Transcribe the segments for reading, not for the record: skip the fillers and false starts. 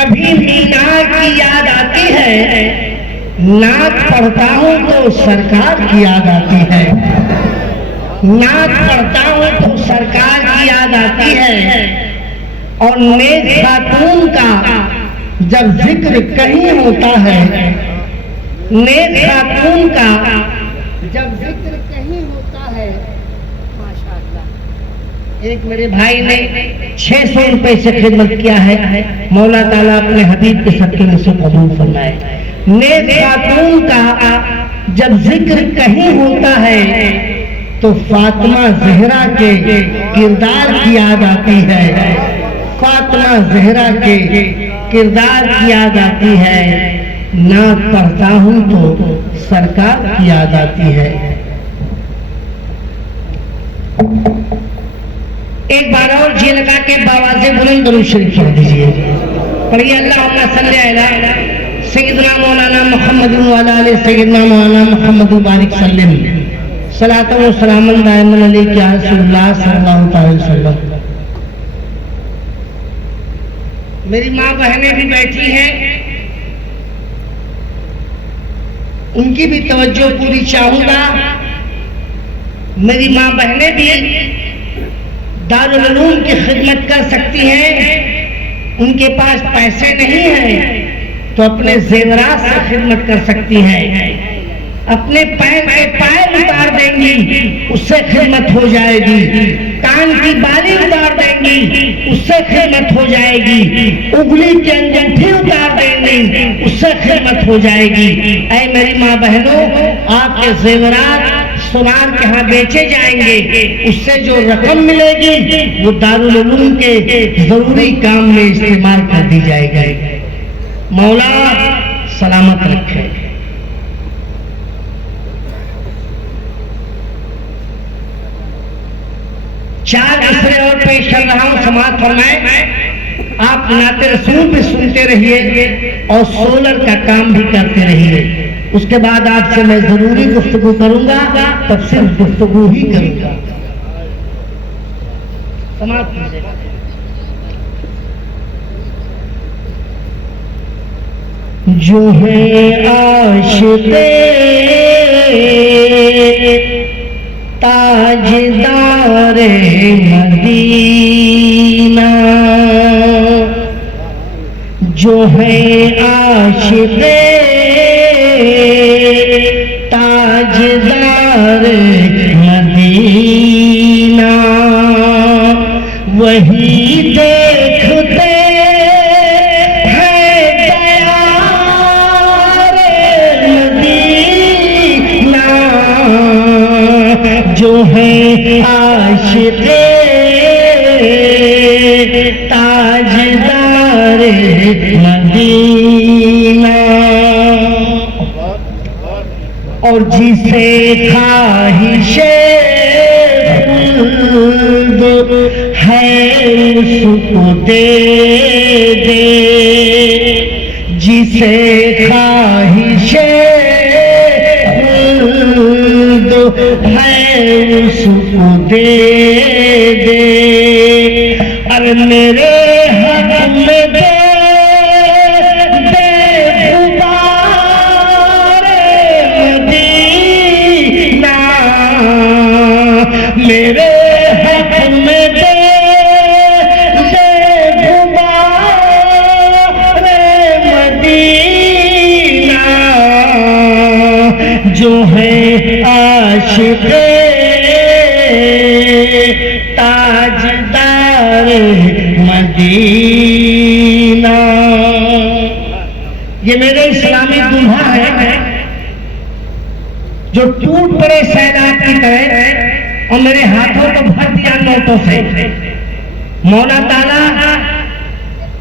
कभी भी नात की याद आती है, नात पढ़ता हूँ तो सरकार की याद आती है। नात पढ़ता हूँ तो सरकार की याद आती है। और नेक खातून का जब जिक्र कहीं होता है, नेक खातून का जब जिक्र कहीं होता है, माशाअल्लाह। एक मेरे भाई ने 600 रुपए से खिदमत किया है, मौला ताला अपने हबीब के सदके में से कबूल फरमाए। नेक खातून का जब जिक्र कहीं होता है तो फातिमा ज़हरा के किरदार की याद आती है। फातिमा ज़हरा के किरदार की याद आती है। नात पढ़ता हूँ तो सरकार की याद आती है। एक बार और जी लगा के बावाज़े बुलंद दुरूद शरीफ पढ़ दीजिए। पढ़िए अल्लाहुम्मा सल्ली अला सय्यिदना मौलाना मुहम्मद व अला आलि सय्यिदना मौलाना मुहम्मद बारिक सल्लम सलातो व सलामन दाइमन अलैका या रसूलुल्लाह सल्लल्लाहु अलैहि वसल्लम। मेरी माँ बहनें भी बैठी हैं, उनकी भी तवज्जो पूरी चाहूंगा। मेरी माँ बहनें भी दारुल उलूम की खिदमत कर सकती हैं, उनके पास पैसे नहीं हैं तो अपने जेवरात से खिदमत कर सकती हैं। अपने पैर पे पैर उतार देंगी, उससे खिदमत हो जाएगी। कान की बाली उतार देंगी, उससे खिदमत हो जाएगी। उंगली की अंगूठी उतार देंगी, उससे खिदमत हो जाएगी। ऐ मेरी माँ बहनों, आपके जेवरात सुनार के यहाँ बेचे जाएंगे, उससे जो रकम मिलेगी वो दारुल उलूम के जरूरी काम में इस्तेमाल कर दी जाएगी। मौला सलामत रखे। चार असरे और पेश कर रहा हूं, समाप्त फरमाए। आप नाते रसूल भी सुनते रहिए और सोलर का काम भी करते रहिए। उसके बाद आपसे मैं जरूरी गुफ्तगू करूंगा, तब सिर्फ गुफ्तगू ही करूंगा। समाप्त कीजिएगा। जो है आशिक़े ताजदारे मदीना, जो है आशिक़े ताजदारे मदीना, वही देखते जो है आशिक़े ताजदार मदीना, और जिसे ख्वाहिशे खुल्द है उसको दे दे, जिसे ख्वाहिशे है उसको दे दे। अरे मेरे हक में दे दे गुबारे मदीना, मेरे हक में दे दे गुबारे मदीना, जो है आशिक़े ताजदार मदीना। ये मेरे इस्लामी दूल्हा है जो टूट पड़े सैलाब की तरह और मेरे हाथों को भर दिया नोटों से। मौला ताला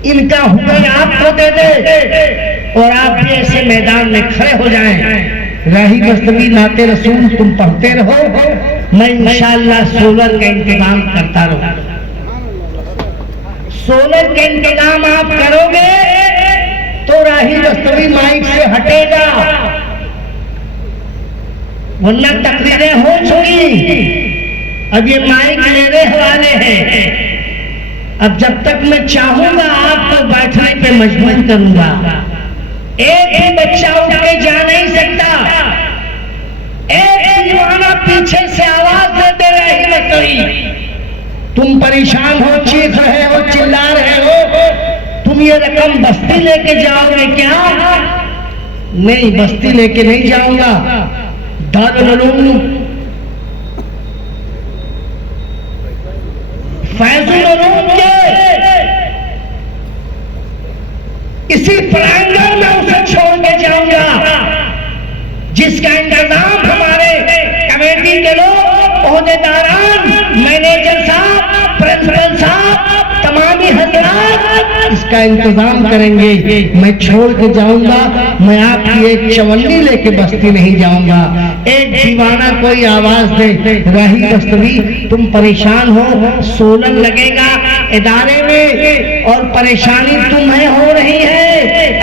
इनका हुक्म आपको दे दे और आप भी ऐसे मैदान में खड़े हो जाएं। राही गस्तवी नाते रसूल तुम पढ़ते रहो, मैं इंशाअल्लाह सोलर का इंतजाम करता रहूं। सोलर का इंतजाम आप करोगे तो राही गस्तवी माइक से हटेगा, वरना तकरीरें हो चुकी। अब ये माइक मेरे हवाले है। अब जब तक मैं चाहूंगा आपको बैठने पे लेके मजबूर करूंगा। एक भी बच्चा उठ के जा नहीं सकता। एक दीवाना पीछे से आवाज देते रही लकड़ी, तुम परेशान हो, चीख रहे हो, चिल्ला रहे हो, तुम ये रकम बस्ती लेके जाओगे क्या? नहीं, बस्ती लेके नहीं जाऊंगा। दारुल उलूम फैजुल उलूम के इसी प्रांगण में उसे छोड़ के जाऊंगा, जिसका इंतजाम हमारे कमेटी के लोग, ओहदेदारान, मैनेजर साहब, प्रिंसिपल साहब, तमामी हजरात इसका इंतजाम करेंगे। मैं छोड़ के जाऊंगा, मैं आपकी एक चवन्नी लेके बस्ती नहीं जाऊंगा। एक दीवाना कोई आवाज दे, राही दस्तवी तुम परेशान हो, सोलन लगेगा इदारे में और परेशानी तुम्हें हो रही है,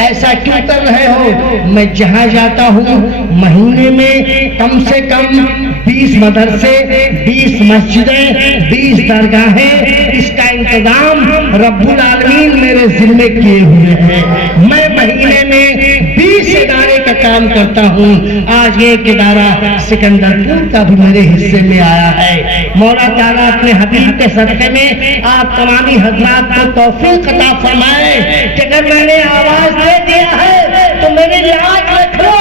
ऐसा क्यों कर रहे हो? मैं जहां जाता हूं महीने में कम से कम 20 मदरसे, 20 मस्जिदें, 20 दरगाहें, इसका इंतजाम रब्बुल आलमीन मेरे जिम्मे किए हुए हैं। मैं महीने में 20 इदारे का काम करता हूँ। आज एक इदारा सिकंदरपुर का भी मेरे हिस्से में आया है। मौला ताला अपने हबीब के सदक़े में आप तमामी हजरात को तौफीक अता फरमाए कि अगर मैंने आवाज दे दिया है तो मेरी लाज रख लो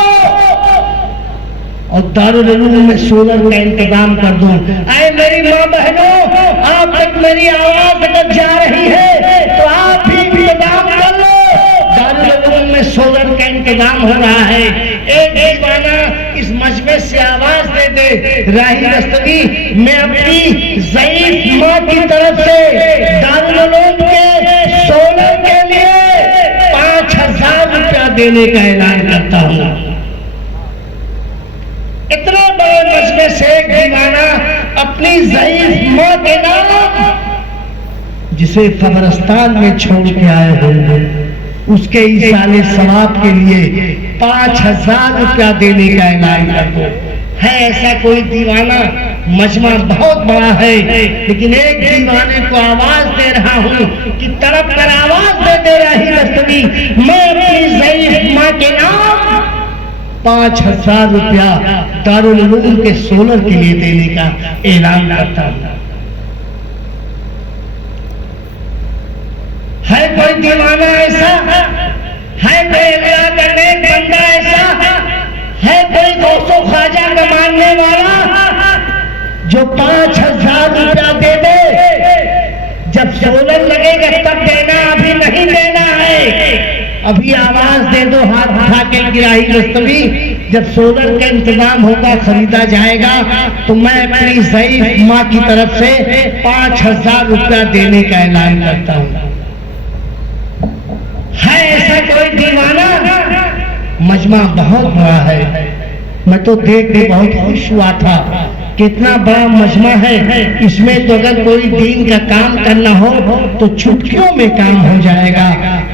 और दारुल उलूम में सोलर का इंतजाम कर दो। ऐ मेरी माँ बहनों, आप तक मेरी आवाज अगर जा रही है तो आप भी इंतजाम कर लो। दारुल उलूम में सोलर का इंतजाम हो रहा है। एक दीवाना इस मजमे से आवाज दे दे, राही दस्तगी मैं अपनी ज़ईफ माँ की तरफ से दारुल उलूम के सोलर के लिए 5000 रुपया देने का ऐलान करता हूँ। इतने बड़े मजमे से एक दीवाना अपनी ज़ईफ माँ के नाम, जिसे कब्रिस्तान में छोड़ के आए होंगे, उसके ईसाले सवाब के लिए 5000 रुपया देने का ऐलान कर दो। है ऐसा कोई दीवाना? मजमा बहुत बड़ा है, लेकिन एक दीवाने को आवाज दे रहा हूँ कि तड़प कर आवाज दे रही दस्तगी मैं अपनी ज़ईफ माँ के नाम 5000 रुपया दारुल उलूम के सोलर के लिए देने का ऐलान करता हूँ। है कोई दीवाना ऐसा? है कोई अल्लाह का नेक बंदा ऐसा? है कोई गौसो ख्वाजा का मानने वाला जो 5000 रुपया दे दे? जब सोलर लगेगा तब देना, अभी नहीं देना है। अभी आवाज दे दो हाथ उठा के गिराही दस्तवी, जब सोलर का इंतजाम होगा, खरीदा जाएगा, तो मैं अपनी ज़ईफ माँ की तरफ से 5000 रुपया देने का ऐलान करता हूँ। है ऐसा कोई दीवाना? मजमा बहुत बड़ा है। मैं तो देख के बहुत खुश हुआ था, कितना बड़ा मजमा है। इसमें तो अगर कोई दीन का काम करना हो तो चुटकियों में काम हो जाएगा,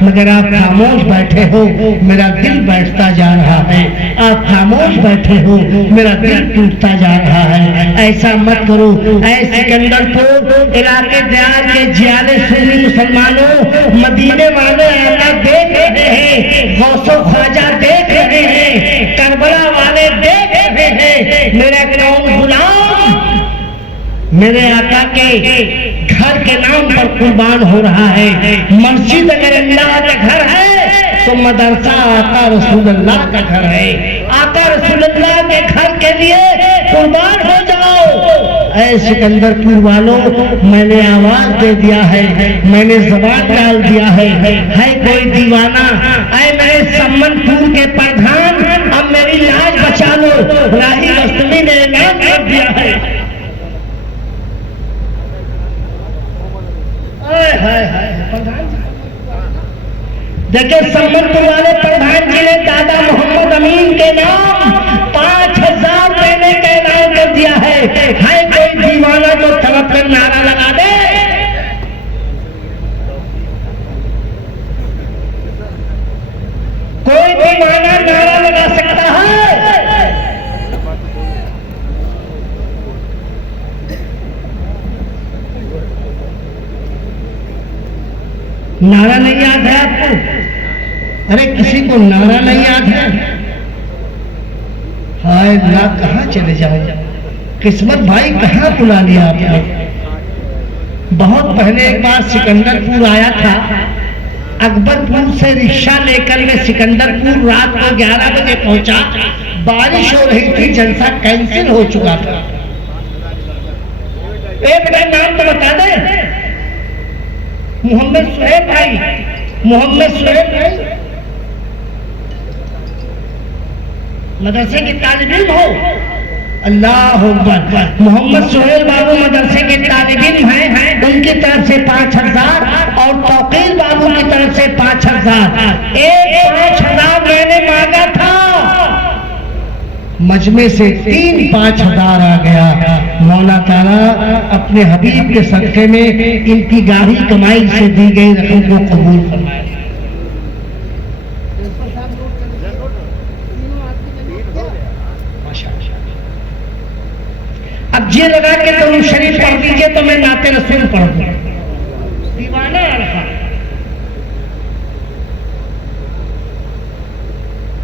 मगर आप खामोश बैठे हो, मेरा दिल बैठता जा रहा है। आप खामोश बैठे हो, मेरा दिल टूटता जा रहा है। ऐसा मत करो। ऐ सिकंदरपुर इलाके दयाल के जियाले सुन्नी मुसलमानों, मदीने वाले आका देख रहे हैं, गौसो ख्वाजा देख रहे हैं, करबला वाले देख रहे हैं, मेरा कौन गुलाम मेरे आका के घर के नाम पर कुर्बान हो रहा है। मस्जिद अगर अल्लाह का घर है तो मदरसा आका रसूलुल्लाह का घर है। आका रसूलुल्लाह के घर के लिए कुर्बान हो जाओ। ऐ सिकंदरपुर वालों, मैंने आवाज दे दिया है, मैंने जबान डाल दिया है कोई दीवाना? ऐ मेरे सम्मनपुर के प्रधान, अब मेरी लाज बचा लो। राही दस्तवी ने ऐलान कर दिया है। देखिए, सम्मनपुर वाले प्रधान जी ने दादा मोहम्मद अमीन के नाम 5000 देने का ऐलान कर दिया है। कोई दीवाना जो तड़प कर नारा लगा दे। कोई दीवाना नारा लगा सकता है? नारा नहीं याद है आपको? अरे किसी को नारा नहीं याद है? हाय अल्लाह, कहाँ चले जाओ? किस्मत भाई कहाँ बुला लिया आपने? बहुत पहले एक बार सिकंदरपुर आया था, अकबरपुर से रिक्शा लेकर मैं सिकंदरपुर रात को 11 बजे पहुंचा। बारिश हो रही थी, जलसा कैंसिल हो चुका था। एक मेरा नाम तो बता दे, मोहम्मद सुहेब भाई, मोहम्मद सुहेब भाई मदरसे के तालिब हो? अल्लाह अकबर। मोहम्मद सुहेल बाबू मदरसे के तालिब हैं, उनकी तरफ से 5,000 और तौकील बाबू की तरफ से 5,000। एक 5,000 मैंने मांगा था, मजमे से 3-5,000 आ गया। मौला ताला अपने हबीब के सदक़े में इनकी गाढ़ी कमाई से दी गई रकम को कबूल फरमाए। अब जी लगा के तुम शरीफ पढ़ दीजिए तो मैं नाते रसूल पढ़ दूं। दीवाना अरफा,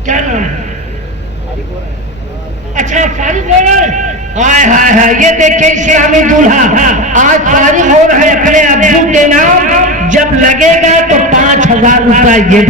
क्या नाम है? अच्छा फारिग हो रहा है। हाय हाय हाय, ये देखिए इस्लामी दूल्हा आज फारिग हो रहा है अपने अब्बू के नाम। जब लगेगा तो 5,000 रुपया ये